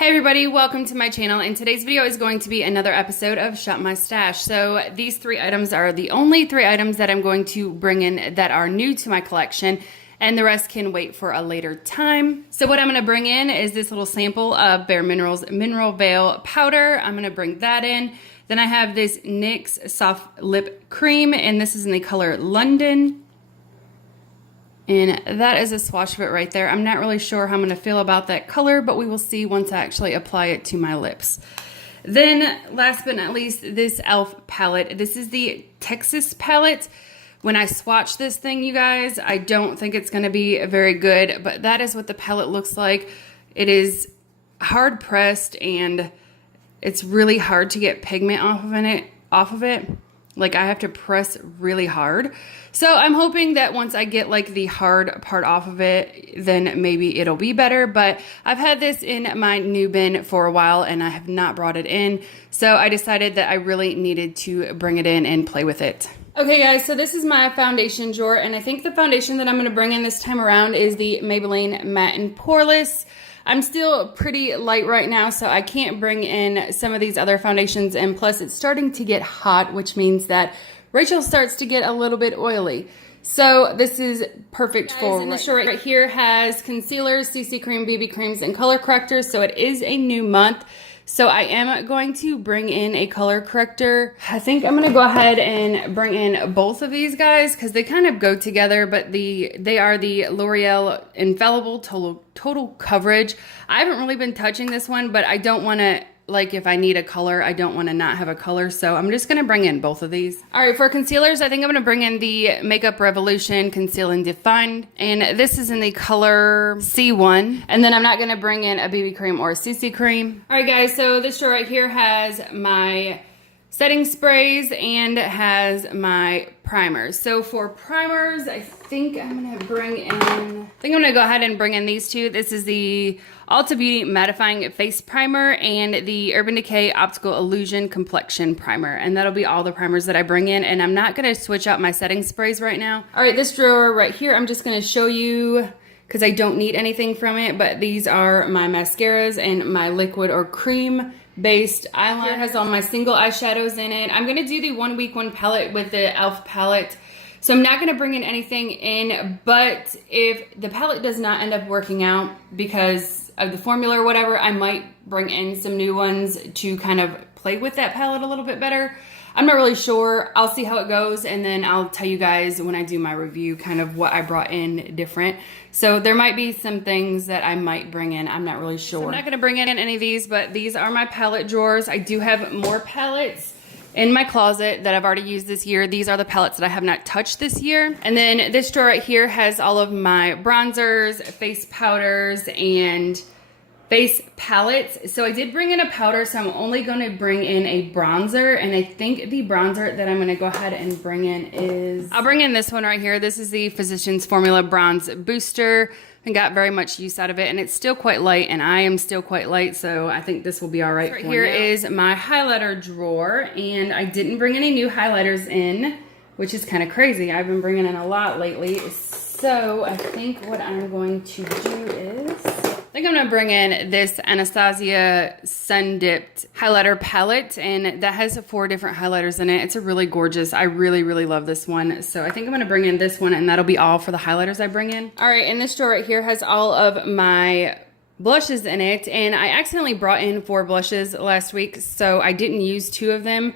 Hey everybody, welcome to my channel, and today's video is going to be another episode of Shop My Stash. So these three items are the only three items that I'm going to bring in that are new to my collection, and the rest can wait for a later time. So what I'm going to bring in is this little sample of Bare Minerals Mineral Veil Powder. I'm going to bring that in. Then I have this NYX Soft Lip Cream, and this is in the color London. And that is a swatch of it right there. I'm not really sure how I'm going to feel about that color, but we will see once I actually apply it to my lips. Then, last but not least, this e.l.f. palette. This is the Texas palette. When I swatch this thing, you guys, I don't think it's going to be very good, but that is what the palette looks like. It is hard pressed, and it's really hard to get pigment off of it. Like, I have to press really hard. So I'm hoping that once I get like the hard part off of it, then maybe it'll be better. But I've had this in my new bin for a while and I have not brought it in. So I decided that I really needed to bring it in and play with it. Okay guys, so this is my foundation drawer, and I think the foundation that I'm going to bring in this time around is the Maybelline Matte and Poreless. I'm still pretty light right now, so I can't bring in some of these other foundations, and plus it's starting to get hot, which means that Rachel starts to get a little bit oily. So this is perfect for and this drawer right here has concealers, CC cream, BB creams, and color correctors. So it is a new month. So I am going to bring in a color corrector. I think I'm going to go ahead and bring in both of these guys because they kind of go together, but they are the L'Oreal Infallible Total Coverage. I haven't really been touching this one, but I don't want to, like, if I need a color, I don't want to not have a color. So I'm just going to bring in both of these. All right, for concealers, I think I'm going to bring in the Makeup Revolution Conceal and Define. And this is in the color C1. And then I'm not going to bring in a BB cream or a CC cream. All right, guys, so this drawer right here has my setting sprays and has my primers. So for primers, I think I'm going to bring in, I'm going to go ahead and bring in these two. This is the Ulta Beauty Mattifying Face Primer and the Urban Decay Optical Illusion Complexion Primer. And that'll be all the primers that I bring in. And I'm not going to switch out my setting sprays right now. All right, this drawer right here, I'm just going to show you because I don't need anything from it. But these are my mascaras and my liquid or cream based eyeliner. Here has all my single eyeshadows in it. I'm going to do the 1 week 1 palette with the e.l.f. palette. So I'm not going to bring in anything in, but if the palette does not end up working out because of the formula or whatever, I might bring in some new ones to kind of play with that palette a little bit better. I'm not really sure. I'll see how it goes, and then I'll tell you guys when I do my review kind of what I brought in different. So there might be some things that I might bring in. I'm not really sure. So I'm not going to bring in any of these, but these are my palette drawers. I do have more palettes in my closet that I've already used this year. These are the palettes that I have not touched this year. And then this drawer right here has all of my bronzers, face powders, and face palettes. So I did bring in a powder, so I'm only going to bring in a bronzer, and I think the bronzer that I'm going to go ahead and bring in is, I'll bring in this one right here. This is the Physicians Formula Bronze Booster. I got very much use out of it, and it's still quite light, and I am still quite light, so I think this will be all right. Right here is my highlighter drawer, and I didn't bring any new highlighters in, which is kind of crazy. I've been bringing in a lot lately, so I think what I'm going to do is, I think I'm going to bring in this Anastasia Sun Dipped highlighter palette, and that has 4 different highlighters in it. It's a really gorgeous, I really, really love this one. So I think I'm going to bring in this one, and that'll be all for the highlighters I bring in. All right, and this drawer right here has all of my blushes in it, and I accidentally brought in 4 blushes last week, so I didn't use 2 of them.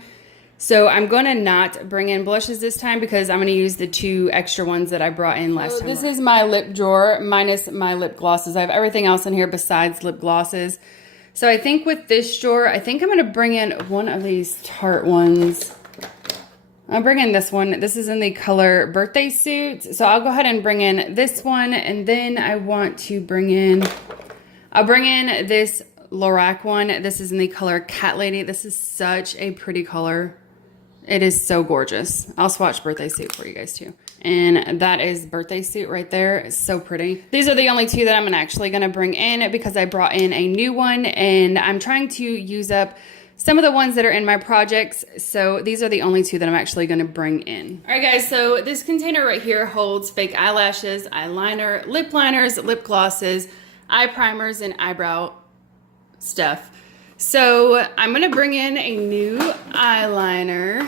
So I'm going to not bring in blushes this time because I'm going to use the 2 extra ones that I brought in last time. This is my lip drawer minus my lip glosses. I have everything else in here besides lip glosses. So I think with this drawer, I think I'm going to bring in one of these Tarte ones. I'll bring in this one. This is in the color Birthday Suit. So I'll go ahead and bring in this one. And then I want to bring in, I'll bring in this Lorac one. This is in the color Cat Lady. This is such a pretty color. It is so gorgeous. I'll swatch Birthday Suit for you guys too. And that is Birthday Suit right there. It's so pretty. These are the only 2 that I'm actually going to bring in because I brought in a new one, and I'm trying to use up some of the ones that are in my projects. So these are the only 2 that I'm actually going to bring in. All right, guys. So this container right here holds fake eyelashes, eyeliner, lip liners, lip glosses, eye primers, and eyebrow stuff. So I'm gonna bring in a new eyeliner.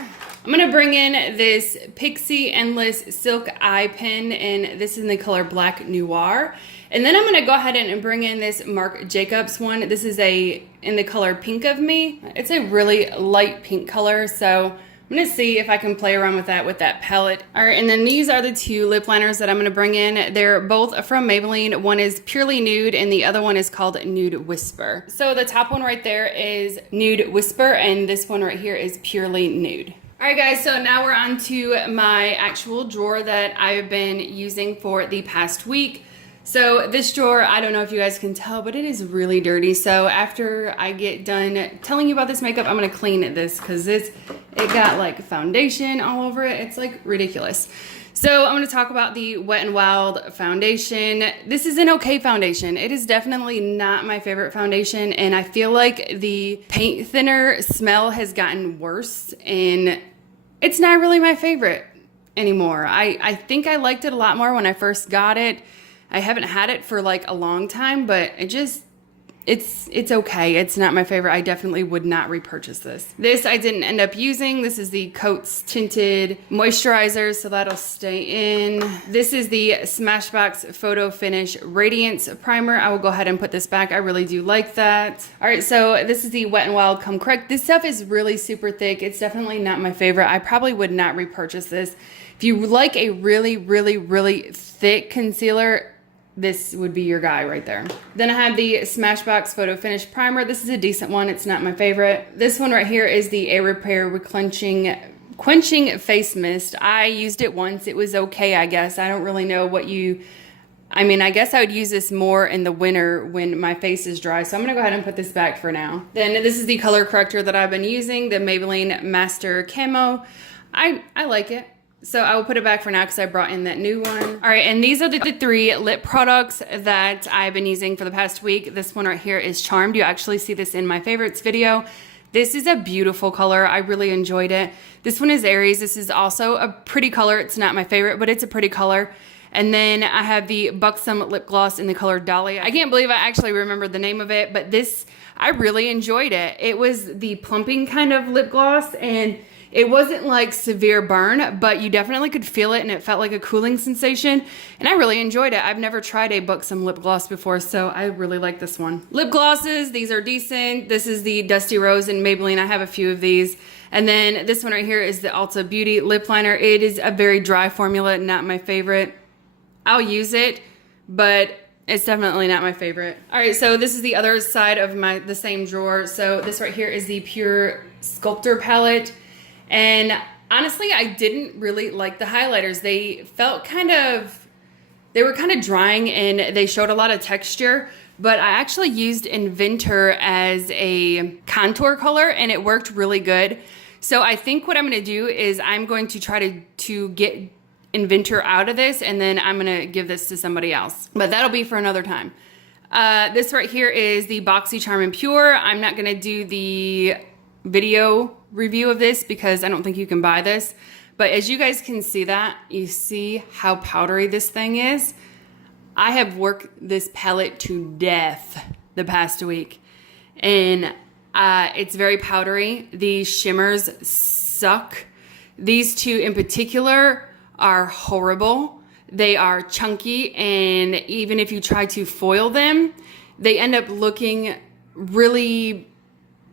I'm gonna bring in this Pixie Endless Silk Eye Pen, and this is in the color Black Noir. And then I'm gonna go ahead and bring in this Marc Jacobs one. This is in the color Pink of Me. It's a really light pink color, so I'm gonna see if I can play around with that palette. All right, and then these are the two lip liners that I'm gonna bring in. They're both from Maybelline. One is Purely Nude and the other one is called Nude Whisper. So the top one right there is Nude Whisper and this one right here is Purely Nude. All right guys, so now we're on to my actual drawer that I've been using for the past week. So this drawer, I don't know if you guys can tell, but it is really dirty. So after I get done telling you about this makeup, I'm gonna clean this because it got like foundation all over it. It's like ridiculous. So I'm gonna talk about the Wet n Wild foundation. This is an okay foundation. It is definitely not my favorite foundation, and I feel like the paint thinner smell has gotten worse, and it's not really my favorite anymore. I think I liked it a lot more when I first got it. I haven't had it for like a long time, but it's okay. It's not my favorite. I definitely would not repurchase this. This I didn't end up using. This is the Coats Tinted Moisturizer, so that'll stay in. This is the Smashbox Photo Finish Radiance Primer. I will go ahead and put this back. I really do like that. All right, so this is the Wet n Wild Come Correct. This stuff is really super thick. It's definitely not my favorite. I probably would not repurchase this. If you like a really, really, really thick concealer, this would be your guy right there. Then I have the Smashbox Photo Finish Primer. This is a decent one. It's not my favorite. This one right here is the Air Repair Quenching Face Mist. I used it once. It was okay, I guess. I don't really know what I guess I would use this more in the winter when my face is dry. So I'm gonna go ahead and put this back for now. Then this is the color corrector that I've been using, the Maybelline Master Camo. I like it. So I will put it back for now because I brought in that new one. All right, and these are the three lip products that I've been using for the past week. This one right here is Charmed. You actually see this in my favorites video. This is a beautiful color. I really enjoyed it. This one is Aries. This is also a pretty color. It's not my favorite, but it's a pretty color. And then I have the Buxom Lip Gloss in the color Dahlia. I can't believe I actually remembered the name of it, but this, I really enjoyed it. It was the plumping kind of lip gloss, and it wasn't like severe burn, but you definitely could feel it and it felt like a cooling sensation. And I really enjoyed it. I've never tried a Buxom lip gloss before, so I really like this one. Lip glosses, these are decent. This is the Dusty Rose in Maybelline. I have a few of these. And then this one right here is the Ulta Beauty lip liner. It is a very dry formula, not my favorite. I'll use it, but it's definitely not my favorite. All right, so this is the other side of the same drawer. So this right here is the Pure Sculptor palette. And honestly, I didn't really like the highlighters. They were kind of drying and they showed a lot of texture, but I actually used Inventor as a contour color and it worked really good. So I think what I'm gonna do is I'm going to try to get Inventor out of this, and then I'm gonna give this to somebody else, but that'll be for another time. This right here is the BoxyCharm Pure. I'm not gonna do the video review of this because I don't think you can buy this, but as you guys can see you see how powdery this thing is. I have worked this palette to death the past week, and it's very powdery. The shimmers suck. These two in particular are horrible. They are chunky, and even if you try to foil them, they end up looking really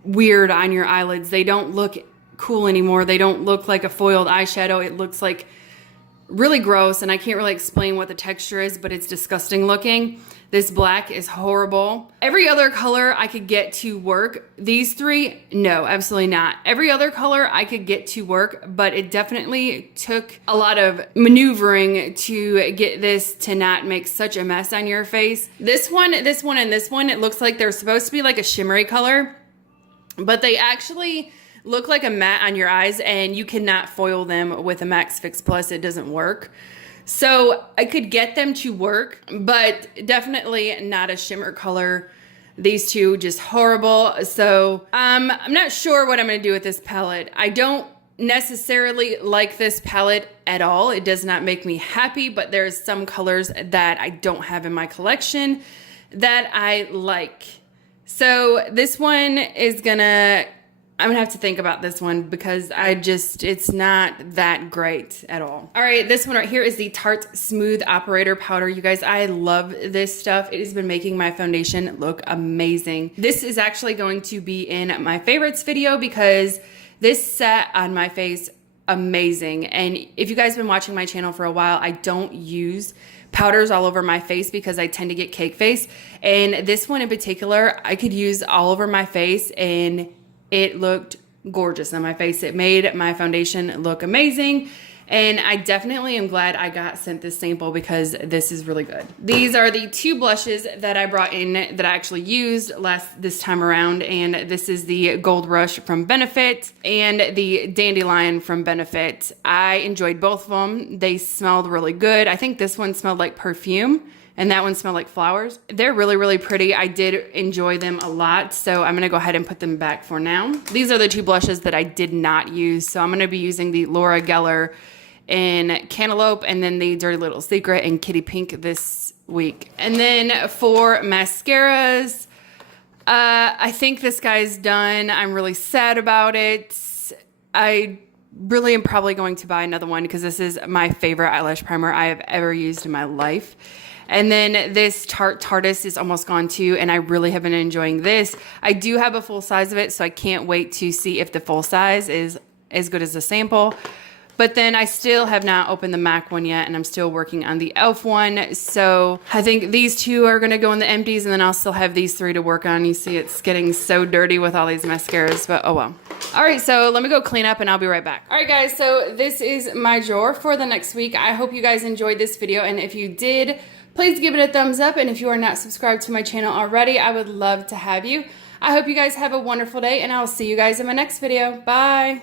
weird on your eyelids. They don't look cool anymore. They don't look like a foiled eyeshadow. It looks like really gross, and I can't really explain what the texture is, but it's disgusting looking. This black is horrible. Every other color I could get to work. These three, no, absolutely not. Every other color I could get to work, but it definitely took a lot of maneuvering to get this to not make such a mess on your face. This one, and this one, it looks like they're supposed to be like a shimmery color, but they actually look like a matte on your eyes, and you cannot foil them with a Max Fix Plus. It doesn't work. So I could get them to work, but definitely not a shimmer color. These two just horrible. So I'm not sure what I'm gonna do with this palette. I don't necessarily like this palette at all. It does not make me happy, but there's some colors that I don't have in my collection that I like. So this one is I'm gonna have to think about this one because it's not that great at all. All right, this one right here is the Tarte Smooth Operator Powder. You guys, I love this stuff. It has been making my foundation look amazing. This is actually going to be in my favorites video because this set on my face amazing. And if you guys have been watching my channel for a while, I don't use powders all over my face because I tend to get cake face. And this one in particular, I could use all over my face and it looked gorgeous on my face. It made my foundation look amazing. And I definitely am glad I got sent this sample because this is really good. These are the two blushes that I brought in that I actually used this time around. And this is the Gold Rush from Benefit and the Dandelion from Benefit. I enjoyed both of them. They smelled really good. I think this one smelled like perfume and that one smelled like flowers. They're really, really pretty. I did enjoy them a lot, so I'm gonna go ahead and put them back for now. These are the two blushes that I did not use, so I'm gonna be using the Laura Geller in Cantaloupe and then the Dirty Little Secret in Kitty Pink this week. And then for mascaras, I think this guy's done. I'm really sad about it. I really am probably going to buy another one because this is my favorite eyelash primer I have ever used in my life. And then this Tarteist is almost gone too, and I really have been enjoying this. I do have a full size of it, so I can't wait to see if the full size is as good as the sample. But then I still have not opened the MAC one yet, and I'm still working on the e.l.f. one. So I think these two are gonna go in the empties, and then I'll still have these three to work on. You see it's getting so dirty with all these mascaras, but oh well. All right, so let me go clean up and I'll be right back. All right guys, so this is my drawer for the next week. I hope you guys enjoyed this video, and if you did, please give it a thumbs up, and if you are not subscribed to my channel already, I would love to have you. I hope you guys have a wonderful day, and I'll see you guys in my next video. Bye.